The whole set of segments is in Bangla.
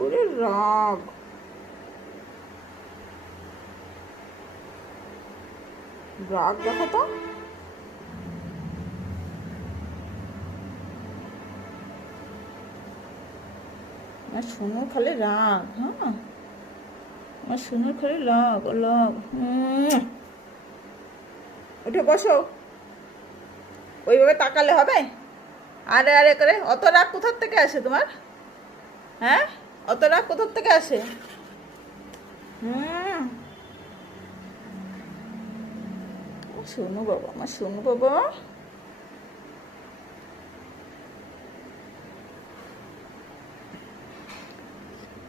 ওরে রাগ, রাগ দেখো তো। আমার সোনুর খালি রাগ, হ্যাঁ আমার সোনুর খালি রাগ রাগ। উঠে বসো, ওইভাবে তাকালে হবে? আরে আরে করে অত রাগ কোথার থেকে আসে তোমার? হ্যাঁ, অত রাগ কোথার থেকে আসে? হুম, সোনু বাবা, আমার সোনু বাবা।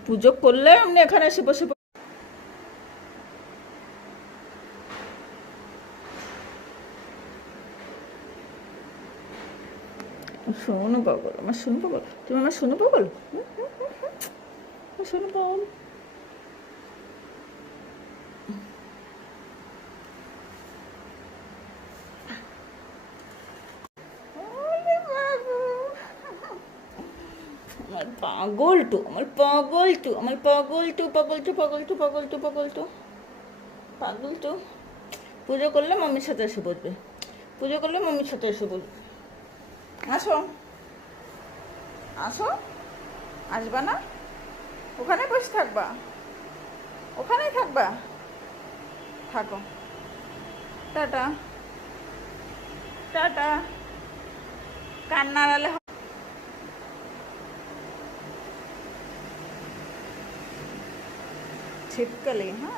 পুজো করলে এমনি এখানে এসে বসে সোনু পাগল, আমার সোনু পাগল, তুমি আমার সোনু পাগল, আমার সোনু পাগল। ওরে বাবু, আমার পাগল টু, আমার পাগল টু, আমার পাগল টু, পাগল টু, পাগল টু, পাগল টু, পাগল টু, পাগল টু। পুজো করলে মাম্মির সাথে এসে বসবে, পুজো করলে মাম্মির সাথে এসে বসবে। আসো, আসো, আসবা না? ওখানে বসে থাকবা, ওখানেই থাকবা, থাকো। Tata, tata. কান্না আড়ালে ছিটকালি, হ্যাঁ।